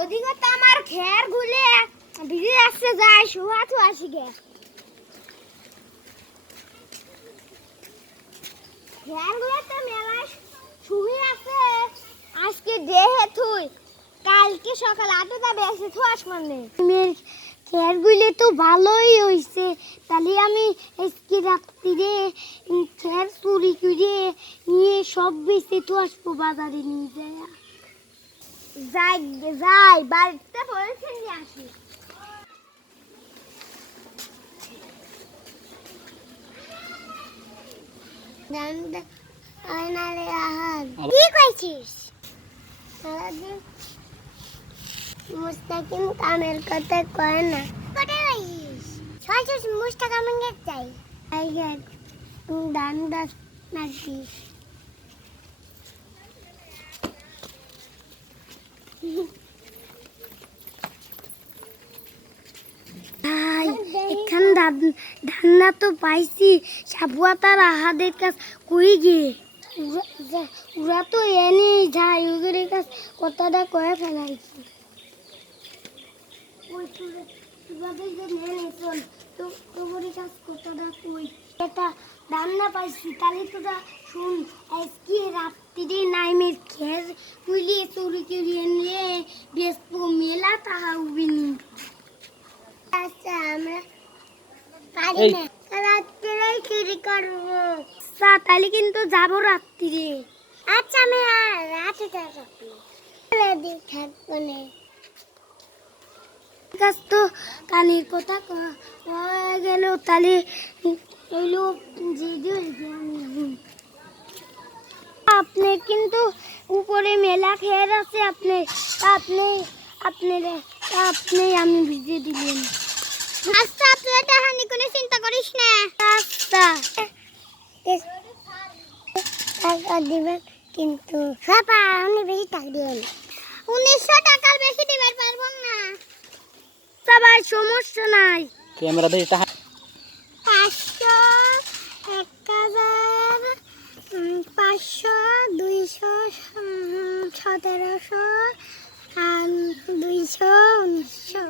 ওদিকে তো আমার খের গুলে ভিজে আসতে যায় শুহাত আসি গে খের গুলে তো মেলা শুয়ে আছে আজকে দেহে থুই কালকে সকাল 8টা বেজে থু আসমানে খের গুলে তো ভালোই হইছে তাহলে আমি আজকে রাত্রিরে খের চুরি করে নিয়ে সব বেঁচে তো আসবো বাজারে নিয়ে যায় যাই বাড়িতে পড়েছেন নিয়ে আসি কি কইছিস মুস্তাকিম কামের কথা কয় না কোথায় যাইস সহজ মুস্তাকিম কে চাই আই গেট দান দাস নাকি এখান ধান্না তো পাইছি সাবুয়া তার আহাদের কাছ কই গে ওরা তো এনে যায় ওদের কাছ কথাটা কয়ে ফেলাইছি রান্না পাইছি তাহলে তোরা শুন আজকে রাত্রিরে নাইমের খের কুলিয়ে চুরি কুলিয়ে নিয়ে ব্যস্ত মেলা তাহা উবিনি আচ্ছা আমরা পারি না রাত্রিরেই চুরি করবো তাহলে কিন্তু যাবো রাত্রিরে আচ্ছা আমি রাতে থাকবো থাকবো না গাছ তো কানের কথা গেল তাহলে হইলো আপনি কিন্তু উপরে মেলা খেয়ার আছে আপনি আমি ভিজে দিলেন আচ্ছা আপনি এটা হানি কোনো চিন্তা করিস না আচ্ছা টাকা দিবেন কিন্তু বাবা আপনি বেশি টাকা দিবেন 1900 টাকার বেশি দিতে পারবো না সবাই সমস্যা নাই ক্যামেরা দিয়ে টাকা 500 1000 500 200 1700 আর 200 1900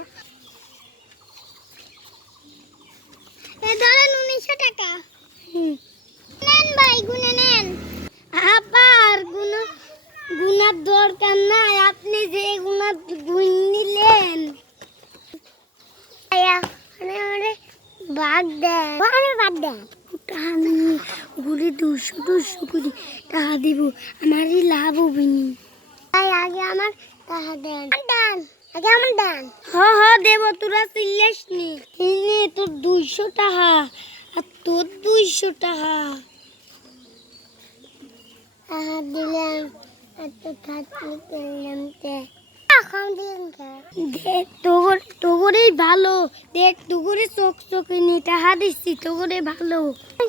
এ ধরেন 1900 টাকা নেন ভাই গুনে নেন আবার গুনার দরকার নাই আপনি যে গুনা গুণ নিলেন বাদ দেন ঘুরে 200 করে টাকা দিব আমারই লাভ হবে নি তাই আগে আমার টাকা দেন আগে আমার দেন দেব তোরা চিল্লাস নি তোর 200 টাকা আর তোর 200 টাকা দিলাম এত থাকতে দেখ তোগরেই ভালো দেখ তোগরে চোখ চোখে নিয়ে টাকা দিচ্ছি তোগরে ভালো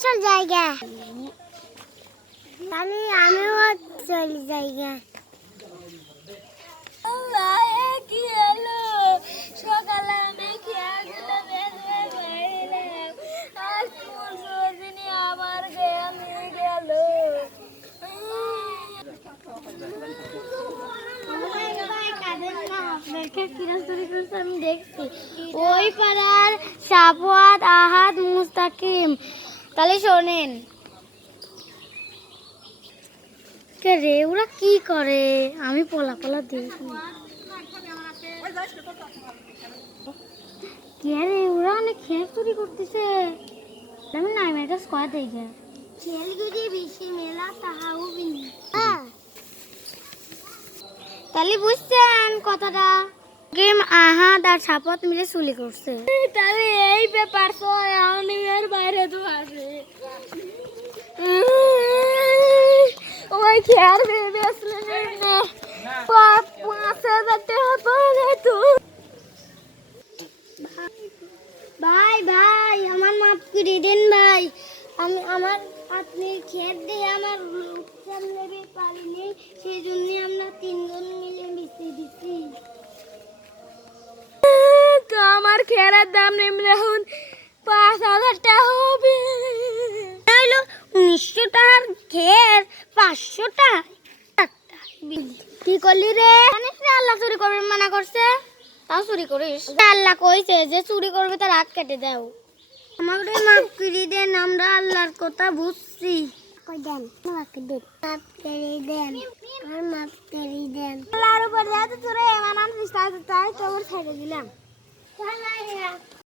চল জায়গা আমি আমিও চলি জায়গা কি হলো সকালে আমি খেয়াগুলো আমার গেল আমি দেখছি ওই পাড়ার সাফওয়াত আহাদ মুস্তাকিম তাহলে শোনেন কে রে ওরা কি করে আমি পলা দেখি কে রে ওরা অনেক খেল চুরি করতেছে আমি নাইমের কাছে কয়া দেখে খেল যদি বেশি মেলা তাহাও বিনি তাহলে বুঝছেন কথাটা গেম আহাদ আর সাফওয়াত মিলে চুরি করছে তাহলে এই ব্যাপার তো এর বাইরে তো আছে ওই খেয়ার ভেবে আসলে না 5000 টাকা পাওয়া তো ভাই আমার মাফ করে দেন ভাই আমি আমার আপনি খেত দিয়ে আমার লোকসান নেবে পারিনি সেই জন্য আমরা 3 জন মিলে মিশিয়ে দিচ্ছি তো আমার খেয়ারের দাম নেমে এখন 5000 টাকা হবে হলো 1900 টাকার খের 500 টাকা কি করলি রে? জানিস না আল্লাহ চুরি করবে মানা করছে, তাও চুরি করিস। আল্লাহ কইছে যে চুরি করবে তার হাত কেটে দাও। আমাকে মাফ করে দেন, আমরা আল্লাহর কথা বুঝছি। কই দেন, মাফ করে দেন, মাফ করে দেন, আর মাফ করে দেন। আল্লাহর উপর যা তো চুরি মানান তাই তোর ছেড়ে দিলাম।